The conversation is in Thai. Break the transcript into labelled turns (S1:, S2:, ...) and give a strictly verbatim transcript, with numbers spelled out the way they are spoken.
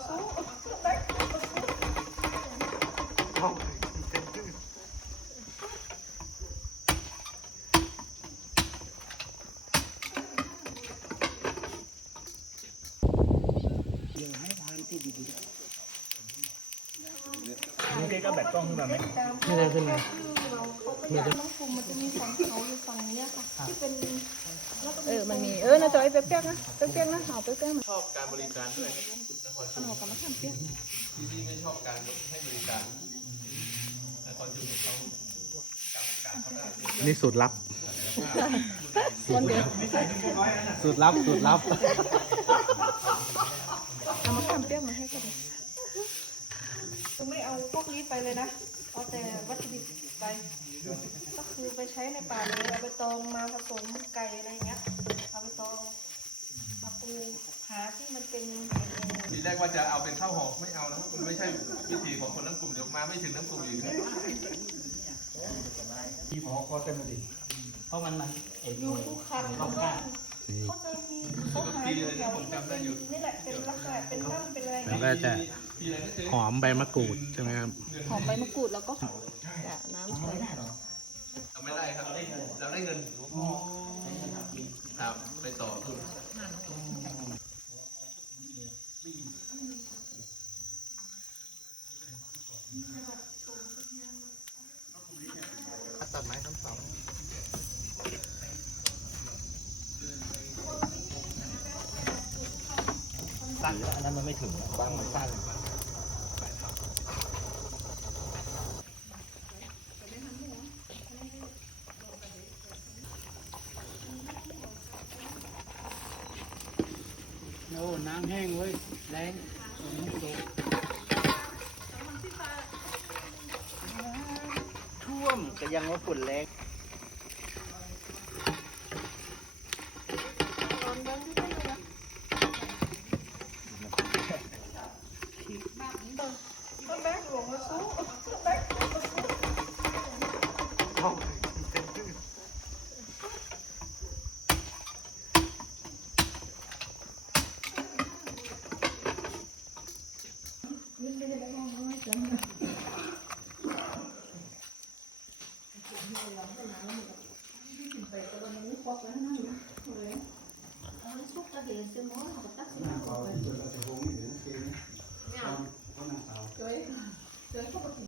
S1: นี่ก็แบตกล้องขึ้นมาไหม
S2: ไม่ได้ขึ้นมา
S3: มีน้องกลุ่มมันจะมีฝั่งเขาอยู่ฝั่งนี้ค่ะที่เป็น
S4: เออ มันมี เออนะจอยเปียกๆนะเปียกๆนะเอาเปียกๆมา
S1: ชอบการบริการด้วยนคร
S4: ขนมกับมะขามเปียก
S1: ที่นี่ไม่ชอบการให้บริการนครชุมเขาการบริการเขาได้
S2: นี่สูตรลับ
S4: คนเดียว
S2: สูตรลับสูตรลับ
S4: เอามะขามเปียกมาให้กัน
S3: คือไม่เอาพวกนี้ไปเลยนะเอาแต่วัตถุดิบไปก็คือไปใช้ในป่าเลยเอาไปตองมาผสมไก่อะไรเงี้ยเอาไปตองมาปูหาที่มันเป็น
S1: ทีแรกว่าจะเอาเป็นข้าวหอมไม่เอานะมันไม่ใช่วิธีของคนน้ำกลุ่มเดี๋ยวมาไม่ถึงน้ำกลุ่มอีก
S2: ที่พอก็เต็มดิเพราะมันมันเอก
S3: อยู่ภูเขาเขาเขาจะมีเขาหาอยู่แถวที่มันเป็นนี่แหละเป็นลักษณะเป็นน้ำเป็นอะไร
S2: มัน
S3: เงี้ย
S2: ก็จะหอมใบมะกรูดใช่ไหมครับ
S4: หอมใบมะกรูดแล้วก็จะน้ำใช้
S1: เอาไม่ได้ครับเราได้เงินครับไปต่อทุน
S2: ตัดไม้คำเสาสั้นอันนั้นมันไม่ถึงบางมันสั้นโอ้น้ำแห้งเว้ยแรงท่วมก็ยังว่าฝุ่นแรง